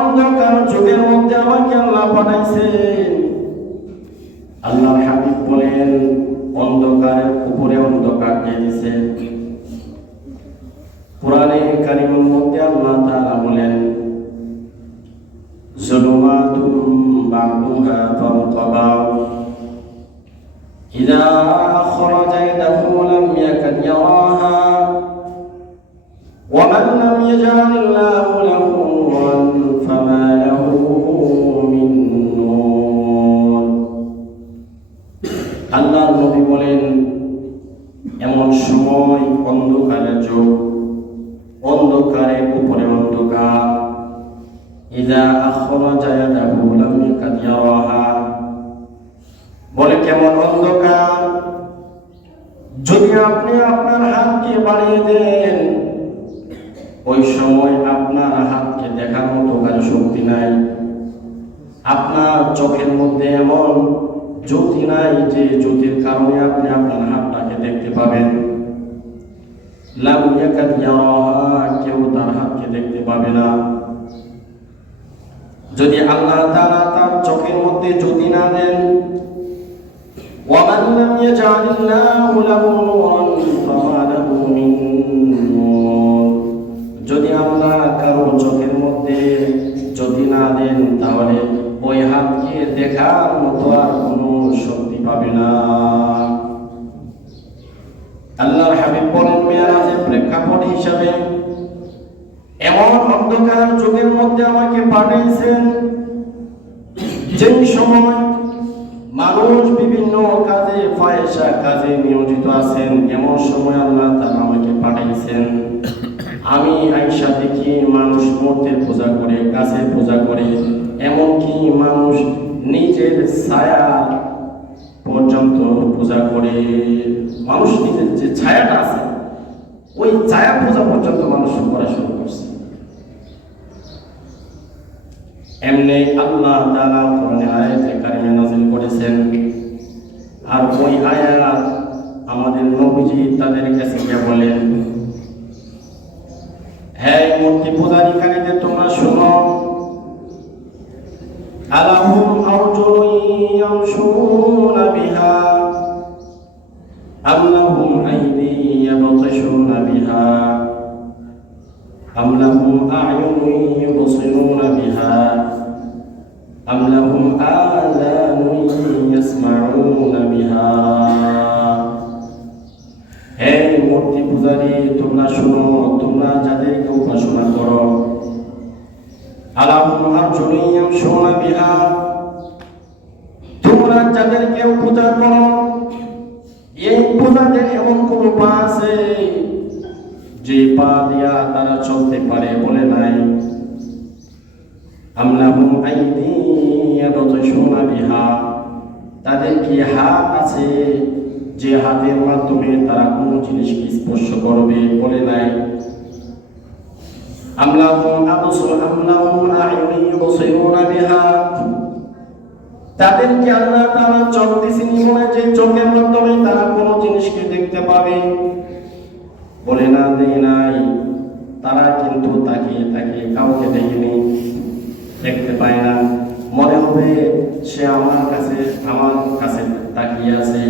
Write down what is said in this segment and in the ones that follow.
অন্ধকার যুগের মধ্যে আমাকে আল্লাহ পাঠাইছেন। আল্লাহর হাবিব বলেন, অন্ধকারের উপরে অন্ধকার দিয়ে দিয়েছেন। কোরআনে কারিমের মধ্যে আল্লাহ তাআলা বলেন, যুলুমাতুম বা'দুহা ফাওকা বা'দ ইযা খরাজা ইয়াদাহু লাম ইয়াকাদ ইয়ারাহা ওয়া মান লাম ইয়াজআলিল্লাহু লাহু নূরান ফামা লাহু মিন নূর। আল্লাহর নবী বলেন, এমন সময় অন্ধকারের যুগ, অন্ধকারের উপরে অন্ধকার, ইযা আখরাজা ইয়াদাহু লাম ইয়াকাদ ইয়ারাহা, বলে কেমন অন্ধকার, যদি আপনি আপনার হাতকে বাড়িয়ে দেন ওই সময় আপনার হাতকে দেখার মতো কারো শক্তি নাই। আপনার চোখের মধ্যে এমন জ্যোতি নাই যে জ্যোতির কারণে আপনি আপনার হাতটাকে দেখতে পাবেন। লাম ইয়াকাদ ইয়ারাহা, কেউ তার হাতকে দেখতে পাবে না। যদি আল্লাহ তাআলা তার চোখের মধ্যে জ্যোতি না দেন, ওয়া মান লাম ইয়াজআলিল্লাহু লাহু নূরান ফামা লাহু মিন নূর, যদি আল্লাহ কারো চোখের মধ্যে জ্যোতি না দেন তাহলে ওই হাতকে দেখার মতো আর কোনো শক্তি পাবে না। আল্লাহর হাবিব বলেন, মেরাজের প্রেক্ষাপট হিসাবে এমন অন্ধকার যুগের মধ্যে আমাকে পাঠাইছেন যেই সময় মানুষ বিভিন্ন কাজে ফায়সা কাজে নিয়োজিত আছেন। এমন সময় আল্লাহ তাআলা আমাকে পাঠাইছেন। আমি আয়েশা দেখি মানুষ মূর্তির পূজা করে, গাছের পূজা করে, এমনকি মানুষ নিজের ছায়া পর্যন্ত পূজা করে। মানুষ নিজের যে ছায়াটা আছে ওই ছায়া পূজা পর্যন্ত মানুষ করা শুরু করছে। এমনি আল্লাহ তাআলা কোরআনে আয়াতে কারিমা নাযিল করেছেন, আর ওই আয়াত আমাদের নবীজি তাদের কাছে গিয়ে বলেন, হে মূর্তি পূজারীকারীদের তোমরা শোনো, আলাহুম আরজুলুন ইয়ামশুনা বিহা আম লাহুম আইদি ইয়াবতিশুনা বিহা আম লাহুম আ'য়ুনুন ইউবসিরুনা বিহা আম লাহুম আযানুন ইয়াসমাউনা বিহা। হে মূর্তি পূজারী তোমরা শোনো, তোমরা যাদেরকে উপাসনা করো, আলাহুম আরজুলুন ইয়ামশুনা বিহা, তোমরা যাদেরকে পূজা করো এই পূজাদের এমন কোন পা আছে যে পা দিয়া তারা চলতে পারে? বলে নাই। আম লাহুম আইদি ইয়াবতিশুনা বিহা, তাদের কি হাত আছে যে হাতের মাধ্যমে তারা কোনো জিনিসকে স্পর্শ করবে? বলে নাই। আম লাহুম আ'য়ুনুন ইউবসিরুনা বিহা, তাদেরকে আল্লাহ তাআলা চোখ দিয়েছেন মনে যে চোখের মাধ্যমে তারা কোনো জিনিসকে দেখতে পাবে? বলে না, দেই নাই। তারা কিন্তু তাকিয়ে তাকিয়ে কাউকে দেখেনি, দেখতে পায় না। মনে হবে সে আমার কাছে তাকিয়ে আছে।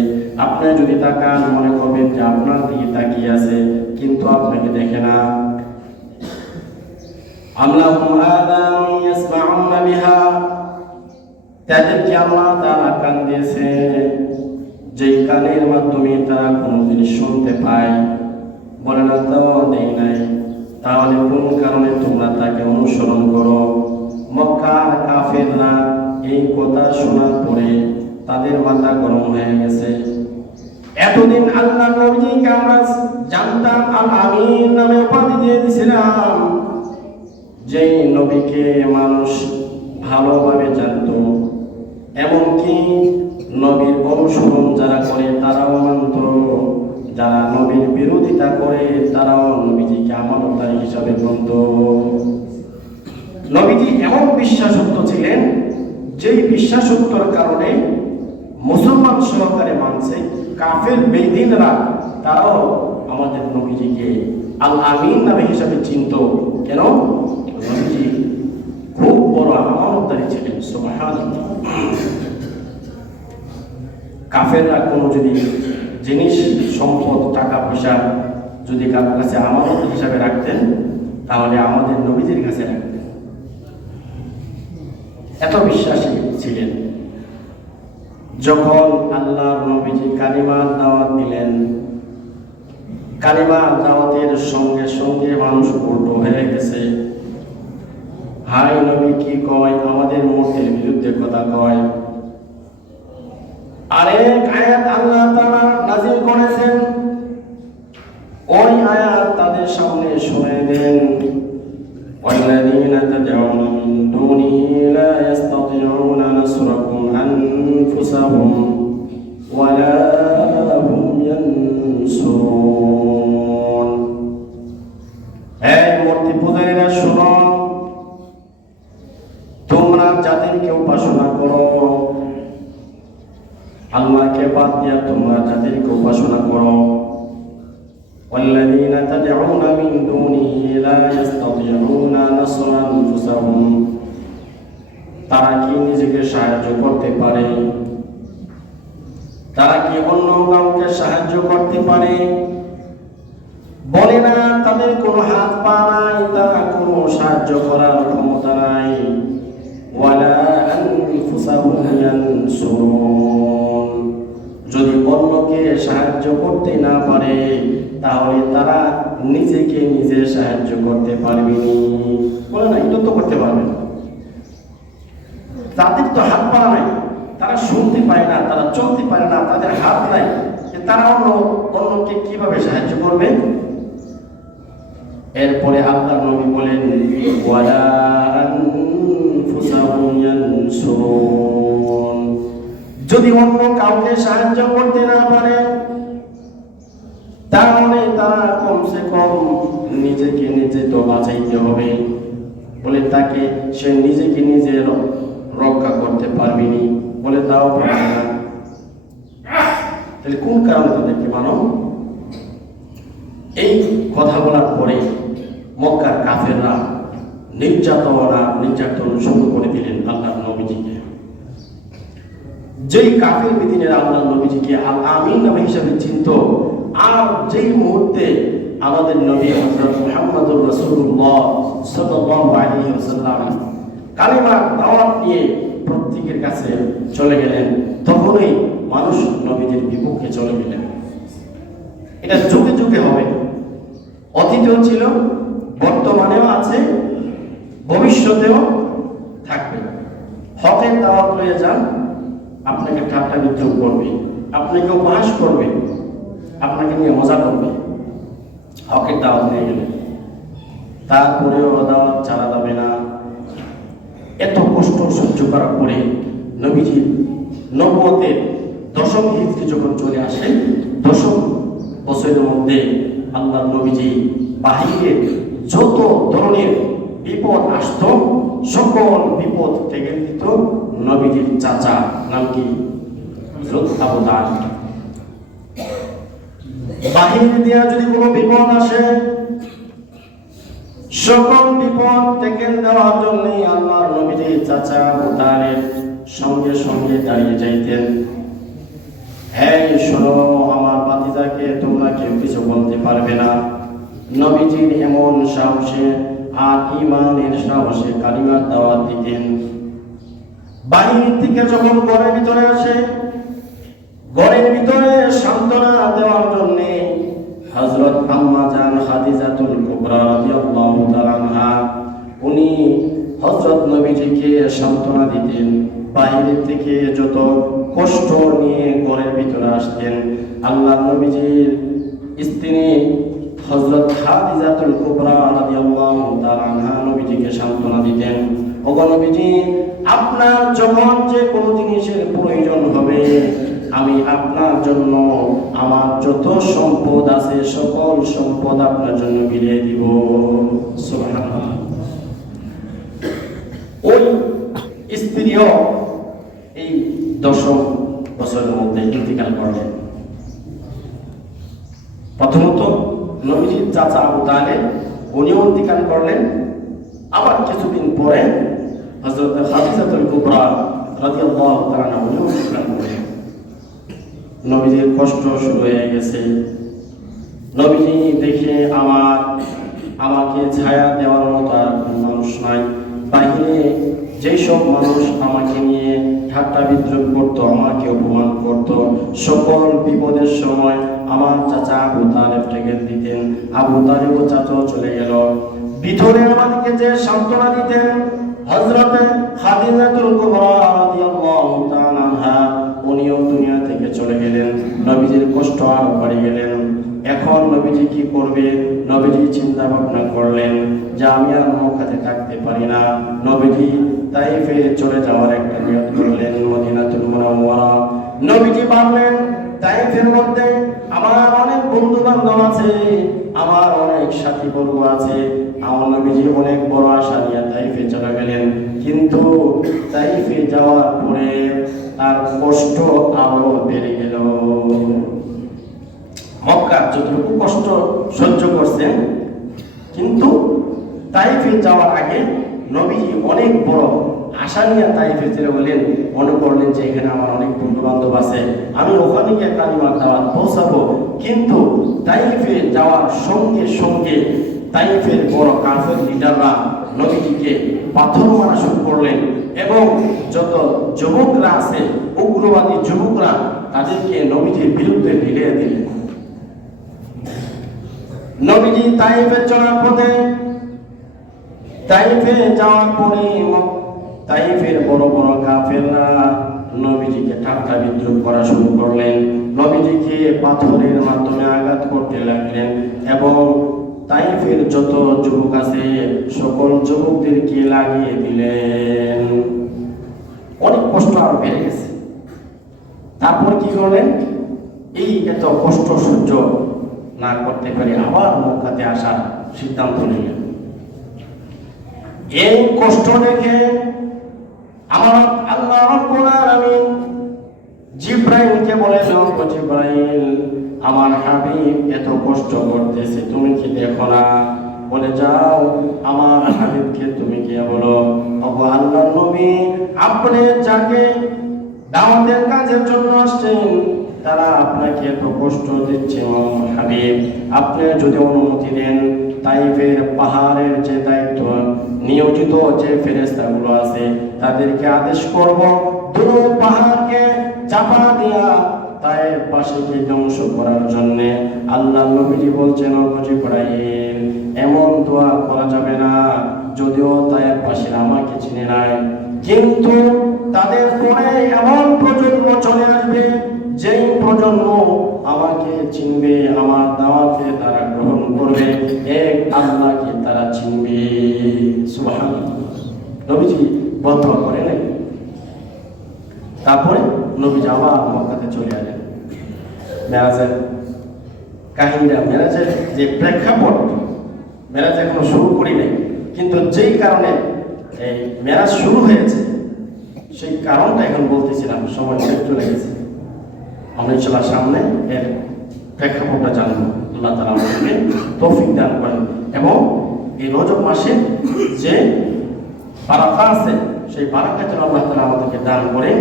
আপনি যদি তাকান মনে করবেন যে আপনার দিকে তাকিয়ে আছে, কিন্তু আপনাকে দেখে না। আল্লাহুম আযানুন ইয়াসমাউনা বিহা, তাদেরকে আল্লাহ তাআলা কান দিয়েছে যেই কানের মাধ্যমে তারা কোনো জিনিস শুনতে পায়। বলে না, তো দেই নাই। তাহলে কোন কারণে তোমরা তাকে অনুসরণ করো? মক্কার কাফেররা এই কথা শোনার পরে তাদের মাথা গরম হয়ে গেছে। এতদিন আল্লাহ নবীকে আমরা জানতাম, আল আমিন নামে উপাধি দিয়ে দিয়েছিলাম, যেই নবীকে মানুষ ভালোভাবে জানত। এমনকি নবীর অনুসরণ যারা করে তারাও মানত, যারা নবীর বিরোধিতা করে তারাও নবীজিকে আমানতদার হিসাবে মানত। নবীজি এমন বিশ্বাসত্ব ছিলেন যেই বিশ্বাসত্বর কারণে মুসলমান সহকারে মানছে, কাফের বেদিনরা তারাও আমাদের নবীজিকে আল আমিন নামে হিসাবে চিনত। কেন? নবীজি খুব বড় আমানতদারী ছিলেন। সুবহানাল্লাহ। কাফেররা কোনো যদি জিনিস, সম্পদ, টাকা পয়সা যদি কারোর কাছে আমানত হিসাবে রাখতেন, তাহলে আমাদের নবীজির কাছে রাখতেন। এত বিশ্বাসী ছিলেন। যখন আল্লাহর নবীজি কালিমার দাওয়াত দিলেন, কালিমার দাওয়াতের সঙ্গে সঙ্গে মানুষ উল্টো হয়ে গেছে। হাই নবী কি কয়, আমাদের মতের বিরুদ্ধে কথা কয়। আরেক আয়াত আল্লাহ তাআলা নাযিল করেছেন, ওই আয়াত তাদের সামনে শুনে দেন। والذين تدعون من دونه لا يستطيعون نصركم أنفسهم ولا هم ينصرون। এই মূর্তি পূজারীরা শোনো, তোমরা যাদেরকে উপাসনা করো, আল্লাহকে বাদ দিয়া তোমরা যাদেরকে উপাসনা করো, والذين تدعون من دونه لا يستطيعون نصر أنفسهم, তারা কি নিজেকে সাহায্য করতে পারে? তারা কি অন্য কাউকে সাহায্য করতে পারে? বলে না, তাদের কোনো হাত পা নাই, তারা কোনো সাহায্য করার ক্ষমতা নাই। ওয়ালা আনফুসাহুম ইয়ানসুরুন, যদি অন্যকে সাহায্য করতে না পারে, তাহলে তারা নিজেকে নিজে সাহায্য করতে পারবে না। বলে না, এটা তো করতে পারবে না। তাদের তো হাত পা নাই, তারা শুনতে পায় না, তারা চলতে পারে না, তাদের হাত নাই, তারা অন্যকে কিভাবে সাহায্য করবে? এরপরে আল্লাহর নবী বলেন, ওয়ালা আনফুসাহুম ইয়ানসুরুন, যদি অন্য কাউকে সাহায্য করতে না পারে, তাহলে তারা কমসে কম নিজেকে নিজে তো বাঁচাইতে হবে। বলে তাকে সে নিজেকে নিজে রক্ষা করতে পারবে না, বলে তাও পারবে না। তাহলে কোন কারণে তাদেরকে মানো? এই কথা বলার পরে মক্কার কাফেররা নির্যাতন শুরু করে দিলেন আল্লাহর নবীজিকে। যেই কাফের বিদিনের আল্লাহর নবীজিকে আল আমিন নামে হিসাবে চিনত, আর যেই মুহূর্তে আমাদের নবী হযরত মুহাম্মদুর রাসূলুল্লাহ সাল্লাল্লাহু আলাইহি ওয়াসাল্লাম কালিমার দাওয়াত নিয়ে প্রত্যেকের কাছে চলে গেলেন, তখনই মানুষ নবীদের বিপক্ষে চলে গেলেন। এটা যুগে যুগে হবে, অতীতেও ছিল, বর্তমানেও আছে, ভবিষ্যতেও থাকবে। হকের দাওয়াত লয়ে যান, আপনাকে ঠাট্টা বিদ্রুপ করবে, আপনাকে উপহাস করবে, আপনাকে নিয়ে মজা করবে। হকের দাওয়াত নিয়ে গেলে তারপরেও দাওয়াত ছাড়া যাবে না। এত কষ্ট সহ্য করার পরে নবীজির নবুয়তের 10ম হিজরি যখন চলে আসে, 10ম বছরের মধ্যে আল্লাহর নবীজি বাহিরের যত ধরনের বিপদ আসতো, সকল বিপদ থেকে দিত নবীজির চাচা, নাম কি? হযরত আবু তালিব। বাহির দিয়া যদি কোনো বিপদ আসে, সকল বিপদ থেকে দেওয়ার জন্য আল্লাহর নবীজির চাচা আবু তালিব সঙ্গে সঙ্গে দাঁড়িয়ে যাইতেন। হ্যাঁ শোনো, আমার ভাতিজাকে তোমরা কেউ কিছু বলতে পারবে না। নবীজির এমন সাহসে আর ঈমানের সাহসে কালিমার দাওয়াত দিতেন। বাহির থেকে যখন ঘরের ভিতরে আসে, ঘরের ভিতরে সান্ত্বনা দেওয়ার জন্য হযরত আম্মা জান খাদিজাতুল কুবরা রাদিয়াল্লাহু তাআলা আনহা, উনি হযরত নবীজিকে সান্ত্বনা দিতেন। বাহির থেকে যত কষ্ট নিয়ে ঘরের ভিতরে আসতেন, আল্লাহ নবীজির স্ত্রী হযরত খাদিজাতুল কুবরা রাদিয়াল্লাহু তাআলা আনহা নবীজিকে সান্ত্বনা দিতেন, ওগো নবীজি, আপনার যখন যে কোনো জিনিসের প্রয়োজন হবে, আমি আপনার জন্য আমার যত সম্পদ আছে সকল সম্পদ আপনার জন্য বিলিয়ে দিব। সুবহানাল্লাহ। ওই স্ত্রীও এই 10ম বছরের মধ্যে ইন্তিকাল করলেন। প্রথমত নবীজির চাচা আবু তালেব উনিও ইন্তিকাল করলেন। আবার কিছুদিন পরে হযরত খাদিজাতুল কুবরা রাদিয়াল্লাহু তাআলা আনহা ইসলাম করেন। নবীজির কষ্ট শুরু হয়ে গেছে। নবীজি দেখে আমাকে ছায়া দেওয়ার মতো আর কোনো মানুষ নাই। বাহিরে যেসব মানুষ আমাকে নিয়ে ঠাট্টা বিদ্রুপ করতো, আমাকে অপমান করতো, সকল বিপদের সময় আমার চাচা আবু তালেব ডেকে দিতেন। আবু তালেব ও চাচা চলে গেল। ভিতরে আমাদেরকে যে সান্ত্বনা দিতেন হযরত খাদিজাতুল কুবরা রাদিয়াল্লাহু তাআলা আনহা, উনিও দুনিয়া থেকে চলে গেলেন। নবীজির কষ্ট আর বাড়ে গেলেন। এখন নবীজি কি করবে? নবীজি চিন্তা ভাবনা করলেন যে আমি আর মক্কাতে থাকতে পারি না। নবীজি তাইফে চলে যাওয়ার একটা নিয়ত করলেন, মদিনাতুল মুনাওয়ারা। নবীজি ভাবলেন তাইফের মধ্যে আমার অনেক বন্ধু বান্ধব আছে, আমার অনেক সাথী বর্গ আছে। আমার নবীজি অনেক বড় আশা নিয়ে তাইফে চলে গেলেন। কিন্তু তাইফে যাওয়ার পরে তার কষ্ট আরো বেড়ে গেল। মক্কা যতটুকু কষ্ট সহ্য করছেন, কিন্তু তাইফে যাওয়ার আগে নবীজি অনেক বড় আশা নিয়ে তাইফে চলে গেলেন। মনে করলেন যে এখানে আমার অনেক বন্ধু বান্ধব আছে, আমি ওখানে গিয়ে কালিমার দাওয়াত পৌঁছাবো। কিন্তু তাইফে যাওয়ার সঙ্গে সঙ্গে তাইফের বড় কাফের লিডাররা নবীজিকে পাথর মারা শুরু করলেন এবং যত যুবকরা আছে, উগ্রবাদী যুবকরা, তাদেরকে নবীজির বিরুদ্ধে ঢিলিয়ে দিলেন। নবীজি তাইফে চলার পথে, তাইফে যাওয়ার পরে তাইফের বড় বড় কাফেররা নবীজিকে ঠাট্টা বিদ্রুপ করা শুরু করলেন। নবীজিকে পাথরের মাধ্যমে আঘাত করতে লাগলেন এবং তাইফের যত যুবক আছে সকল যুবকদেরকে লাগিয়ে দিলেন। অনেক কষ্ট আর বেড়ে গেছে। তারপর কি করলেন? এই এত কষ্ট সহ্য না করতে পারে আবার মক্কাতে আসার সিদ্ধান্ত নিলেন। এই কষ্ট দেখে আমার আল্লাহ রাব্বুল আলামিন জিবরাইলকে বলেন, ও জিবরাইল, আমার হাবিব এত কষ্ট করতেছে, তুমি কি দেখো না? বলে যাও আমার হাবিবকে তুমি কি বলো, ওগো আল্লাহর নবী, আপনি যাকে দাওয়াতের কাজের জন্য আসছেন তারা আপনাকে এত কষ্ট দিচ্ছে। হাবিব, আপনি যদি অনুমতি দেন, তাইফের পাহাড়ের যে দায়িত্ব নিয়োজিত যে ফেরেশতাগুলো আছে তাদেরকে আদেশ করব দুটো পাহাড়কে চাপা দিয়া তাইফ বাসীকে ধ্বংস করার জন্য। আল্লাহ নবীজি বলছেন, ও জিবরাইল, এমন দোয়া করা যাবে না। যদিও তাইফ বাসীরা আমাকে চিনে নাই, কিন্তু তাদের পরে এমন প্রজন্ম চলে আসবে যেই প্রজন্ম আমাকে চিনবে, আমার দাওয়াতকে তারা গ্রহণ করবে, এক আল্লাহকে তারা চিনবে। সুবহানাল্লাহ। নবীজি বন্ধ করে নাই। তারপরে নবীজি আবার মক্কাতে চলে আসেন। মেরাজের কাহিনীটা, মেরাজের যে প্রেক্ষাপট, মেরাজ এখনো শুরু করি নাই, কিন্তু যেই কারণে এই মেরাজ শুরু হয়েছে সেই কারণটা এখন বলতেছিলাম, সময় শেষ চলে গেছে। আমরা ইনশাআল্লাহ সামনে এর প্রেক্ষাপটটা জানবো। আল্লাহ তাআলা আমাদেরকে তৌফিক দান করেন এবং এই রজব মাসে যে বারাকা আছে সেই বারাকা যেন আল্লাহ তাআলা আমাদেরকে দান করেন,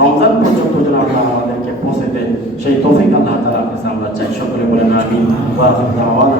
রমজান পর্যন্ত যেন আল্লাহ আমাদেরকে পৌঁছে দেন, সেই তৌফিক আল্লাহ তাআলার কাছে আমরা চাই। সকলে বলেন আমিন। ওয়া আখিরু দাওয়ানা